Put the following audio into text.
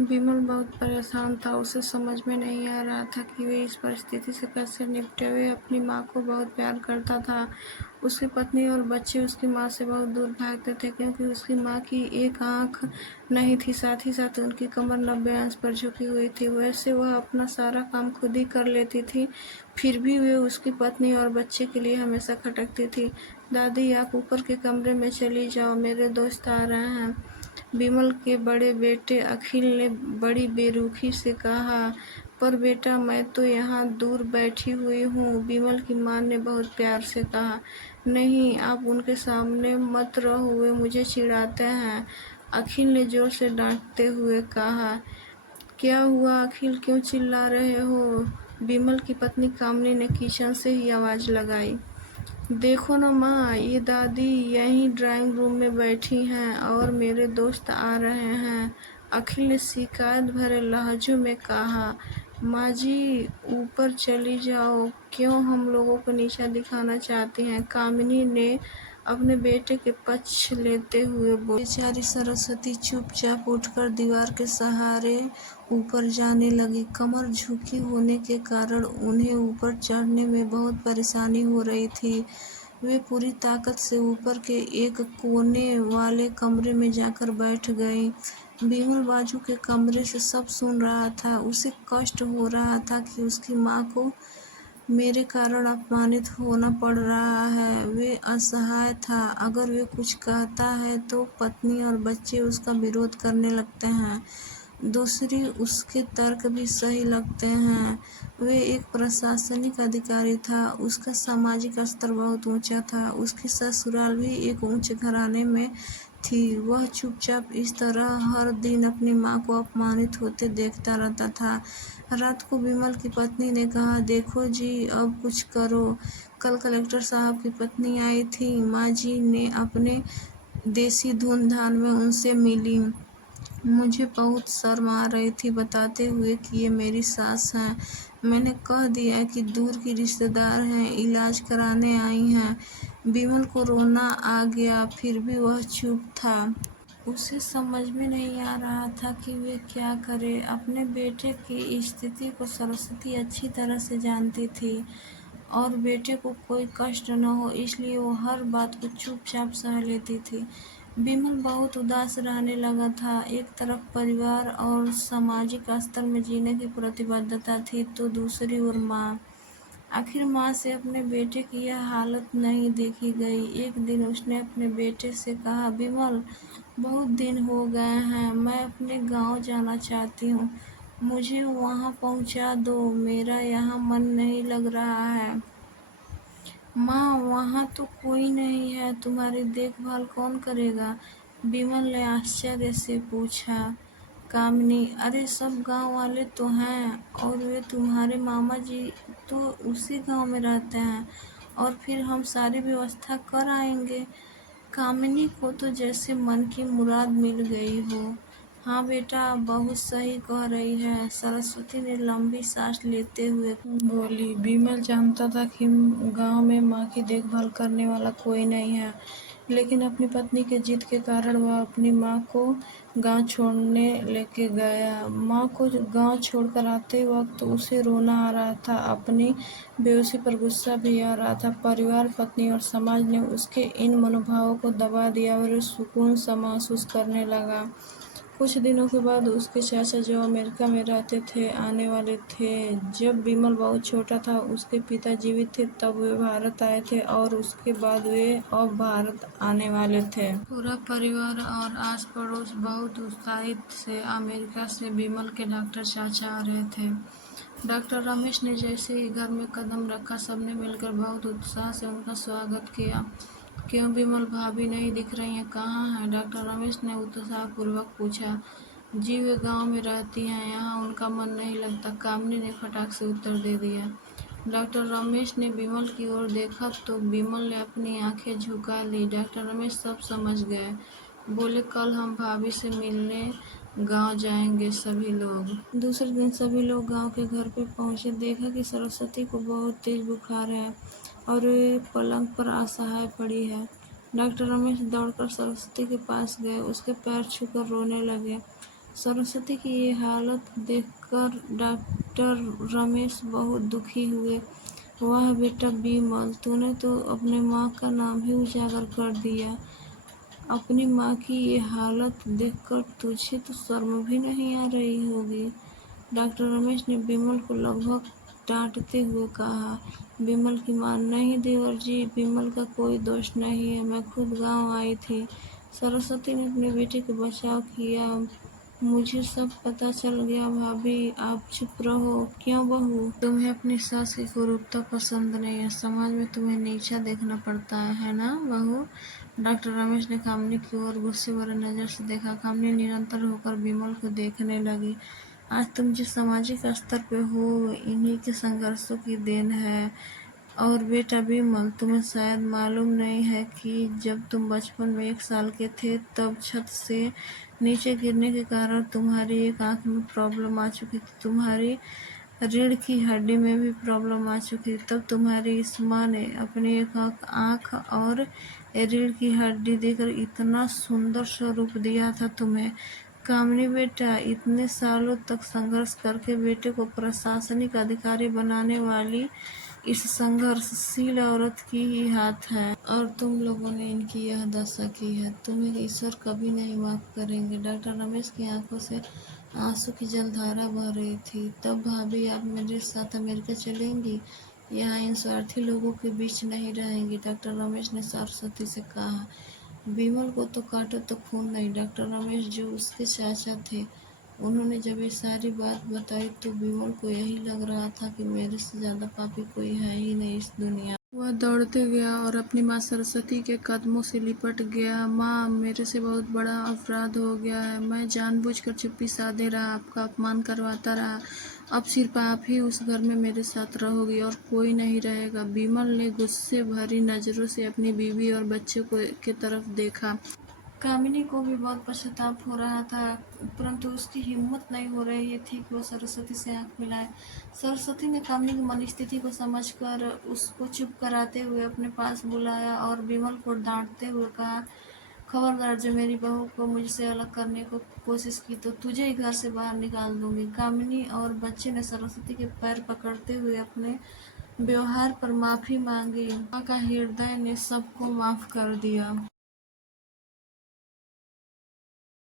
विमल बहुत परेशान था। उसे समझ में नहीं आ रहा था कि वे इस परिस्थिति से कैसे निपटे। वे अपनी माँ को बहुत प्यार करता था। उसकी पत्नी और बच्चे उसकी माँ से बहुत दूर भागते थे क्योंकि उसकी माँ की एक आँख नहीं थी, साथ ही साथ उनकी कमर 90 अंश पर झुकी हुई थी। वैसे वह अपना सारा काम खुद ही कर लेती थी, फिर भी वे उसकी पत्नी और बच्चे के लिए हमेशा खटकती थी। दादी, आप ऊपर के कमरे में चली जाओ, मेरे दोस्त आ रहे हैं। विमल के बड़े बेटे अखिल ने बड़ी बेरुखी से कहा। पर बेटा, मैं तो यहाँ दूर बैठी हुई हूँ, विमल की माँ ने बहुत प्यार से कहा। नहीं, आप उनके सामने मत रहो, वे मुझे चिढ़ाते हैं, अखिल ने जोर से डांटते हुए कहा। क्या हुआ अखिल, क्यों चिल्ला रहे हो? विमल की पत्नी कामनी ने किचन से ही आवाज लगाई। देखो न माँ, ये दादी यहीं ड्राइंग रूम में बैठी हैं और मेरे दोस्त आ रहे हैं, अखिल ने शिकायत भरे लहजे में कहा। माँ जी, ऊपर चली जाओ, क्यों हम लोगों को नीचा दिखाना चाहती हैं? कामिनी ने अपने बेटे के पक्ष लेते हुए बोली। बेचारी सरस्वती चुपचाप उठकर दीवार के सहारे ऊपर जाने लगी। कमर झुकी होने के कारण उन्हें ऊपर चढ़ने में बहुत परेशानी हो रही थी। वे पूरी ताकत से ऊपर के एक कोने वाले कमरे में जाकर बैठ गईं। विमल बाजू के कमरे से सब सुन रहा था। उसे कष्ट हो रहा था कि उसकी माँ को मेरे कारण अपमानित होना पड़ रहा है। वे असहाय था। अगर वे कुछ कहता है तो पत्नी और बच्चे उसका विरोध करने लगते हैं। दूसरी उसके तर्क भी सही लगते हैं। वे एक प्रशासनिक अधिकारी था। उसका सामाजिक स्तर बहुत ऊंचा था। उसकी ससुराल भी एक ऊंचे घराने में थी। वह चुपचाप इस तरह हर दिन अपनी माँ को अपमानित होते देखता रहता था। रात को विमल की पत्नी ने कहा, देखो जी, अब कुछ करो। कल कलेक्टर साहब की पत्नी आई थी। माँ जी ने अपने देसी धून धान में उनसे मिली। मुझे बहुत शर्म आ रही थी बताते हुए कि ये मेरी सास हैं। मैंने कह दिया कि दूर की रिश्तेदार हैं, इलाज कराने आई हैं। विमल को रोना आ गया, फिर भी वह चुप था। उसे समझ में नहीं आ रहा था कि वे क्या करे। अपने बेटे की स्थिति को सरस्वती अच्छी तरह से जानती थी और बेटे को कोई कष्ट न हो इसलिए वो हर बात को चुपचाप सह लेती थी। विमल बहुत उदास रहने लगा था। एक तरफ परिवार और सामाजिक स्तर में जीने की प्रतिबद्धता थी तो दूसरी ओर माँ। आखिर माँ से अपने बेटे की यह हालत नहीं देखी गई। एक दिन उसने अपने बेटे से कहा, विमल, बहुत दिन हो गए हैं, मैं अपने गांव जाना चाहती हूँ, मुझे वहाँ पहुँचा दो, मेरा यहाँ मन नहीं लग रहा है। माँ, वहाँ तो कोई नहीं है, तुम्हारी देखभाल कौन करेगा? विमल ने आश्चर्य से पूछा। कामिनी, अरे सब गांव वाले तो हैं और वे तुम्हारे मामा जी तो उसी गांव में रहते हैं और फिर हम सारी व्यवस्था कर आएंगे। कामिनी को तो जैसे मन की मुराद मिल गई हो। हाँ बेटा, बहुत सही कह रही है, सरस्वती ने लंबी सांस लेते हुए बोली। विमल जानता था कि गांव में माँ की देखभाल करने वाला कोई नहीं है, लेकिन अपनी पत्नी के जिद के कारण वह अपनी माँ को गांव छोड़ने लेके गया। माँ को गांव छोड़कर आते वक्त उसे रोना आ रहा था, अपनी बेहोशी पर गुस्सा भी आ रहा था। परिवार, पत्नी और समाज ने उसके इन मनोभावों को दबा दिया और वो सुकून सा महसूस करने लगा। कुछ दिनों के बाद उसके चाचा, जो अमेरिका में रहते थे, आने वाले थे। जब विमल बहुत छोटा था, उसके पिता जीवित थे तब वे भारत आए थे और उसके बाद वे अब भारत आने वाले थे। पूरा परिवार और आस पड़ोस बहुत उत्साहित से अमेरिका से विमल के डॉक्टर चाचा आ रहे थे। डॉक्टर रमेश ने जैसे ही घर में कदम रखा, सबने मिलकर बहुत उत्साह से उनका स्वागत किया। क्यों विमल भाभी नहीं दिख रही हैं, कहाँ हैं? डॉक्टर रमेश ने उत्साहपूर्वक पूछा। जी, वे गांव में रहती हैं, यहाँ उनका मन नहीं लगता, कामिनी ने फटाक से उत्तर दे दिया। डॉक्टर रमेश ने विमल की ओर देखा तो विमल ने अपनी आंखें झुका ली। डॉक्टर रमेश सब समझ गए। बोले, कल हम भाभी से मिलने गांव जाएंगे सभी लोग। दूसरे दिन सभी लोग गांव के घर पे पहुंचे। देखा कि सरस्वती को बहुत तेज बुखार है और वे पलंग पर असहाय पड़ी है। डॉक्टर रमेश दौड़कर सरस्वती के पास गए, उसके पैर छूकर रोने लगे। सरस्वती की ये हालत देखकर डॉक्टर रमेश बहुत दुखी हुए। वाह बेटा बिमल, तूने तो अपने माँ का नाम ही उजागर कर दिया। अपनी माँ की ये हालत देखकर तुझे तो शर्म भी नहीं आ रही होगी। डॉक्टर रमेश ने बिमल को लगभग डांटते हुए कहा। बिमल की माँ, नहीं देवर जी, बिमल का कोई दोष नहीं है, मैं खुद गांव आई थी। सरस्वती ने अपने बेटे का बचाव किया। मुझे सब पता चल गया। भाभी आप चुप रहो। क्यों बहू, तुम्हें अपनी सास की कुरूपता पसंद नहीं है, समाज में तुम्हें नीचा देखना पड़ता है ना बहू। डॉक्टर रमेश ने कामिनी की ओर गुस्से भरे नजर से देखा। कामिनी निरंतर होकर बिमल को देखने लगी। आज तुम जिस सामाजिक स्तर पे हो इन्हीं के संघर्षों की देन है। और बेटा बिमल, तुम्हें शायद मालूम नहीं है कि जब तुम बचपन में 1 साल के थे तब छत से नीचे गिरने के कारण तुम्हारी एक आंख में प्रॉब्लम आ चुकी थी। तुम्हारी रीढ़ की हड्डी में भी प्रॉब्लम आ चुकी थी। तब तुम्हारी इस माँ ने अपनी एक आंख और रीढ़ की हड्डी देकर इतना सुंदर स्वरूप दिया था तुम्हें। कामिनी बेटा, इतने सालों तक संघर्ष करके बेटे को प्रशासनिक अधिकारी बनाने वाली इस संघर्षशील औरत की ही हाथ है, और तुम लोगों ने इनकी यह दशा की है। तुम्हें ईश्वर कभी नहीं माफ करेंगे। डॉक्टर रमेश की आंखों से आंसू की जलधारा बह रही थी। तब भाभी आप मेरे साथ अमेरिका चलेंगी, यहाँ इन स्वार्थी लोगों के बीच नहीं रहेंगी। डॉक्टर रमेश ने सरस्वती से कहा। बिमल को तो काटो तो खून नहीं। डॉक्टर रमेश जो उसके चाचा थे, उन्होंने जब ये सारी बात बताई तो बिमल को यही लग रहा था कि मेरे से ज्यादा पापी कोई है ही नहीं इस दुनिया। वह दौड़ते गया और अपनी माँ सरस्वती के कदमों से लिपट गया। माँ, मेरे से बहुत बड़ा अपराध हो गया है। मैं जानबूझकर चुप्पी साधे रहा, आपका अपमान करवाता रहा। अब सिर्फ आप ही उस घर में मेरे साथ रहोगी और कोई नहीं रहेगा। बिमल ने गुस्से भरी नजरों से अपनी बीवी और बच्चे को की तरफ देखा। कामिनी को भी बहुत पश्चाताप हो रहा था, परंतु उसकी हिम्मत नहीं हो रही थी कि वो सरस्वती से आंख मिलाए। सरस्वती ने कामिनी की मनस्थिति को समझकर उसको चुप कराते हुए अपने पास बुलाया और बिमल को डांटते हुए कहा, खबरदार जो मेरी बहू को मुझसे अलग करने को कोशिश की तो तुझे ही घर से बाहर निकाल दूंगी। कामिनी और बच्चे ने सरस्वती के पैर पकड़ते हुए अपने व्यवहार पर माफी मांगी। माँ का हृदय ने सबको माफ कर दिया।